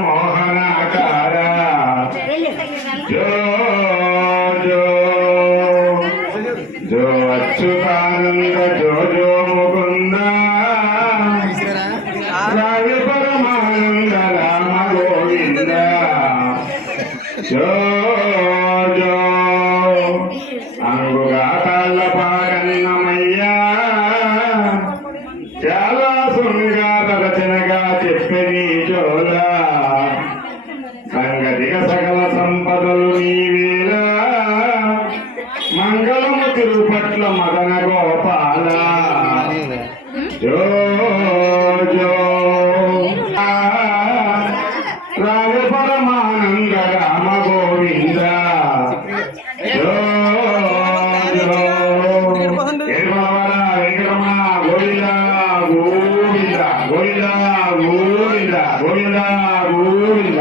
మోహనాకార జో జో జో అచ్యుతానంద జో జో ముకుంద రావి పరమానంద రామ గోవింద జో జో అంగుగా తల్ల పాగన్నమయ్యా చాలా శృంగార రచనగా చెప్పని చోలా సంగతిక సకల సంపదలు నీవేలా మంగళము తిరుపట్ల మదన గోపాల జో జో రాగ పరమానంద రామ గోవింద జో జో గోవింద గోవింద గోవింద గోవింద గోవింద గోవింద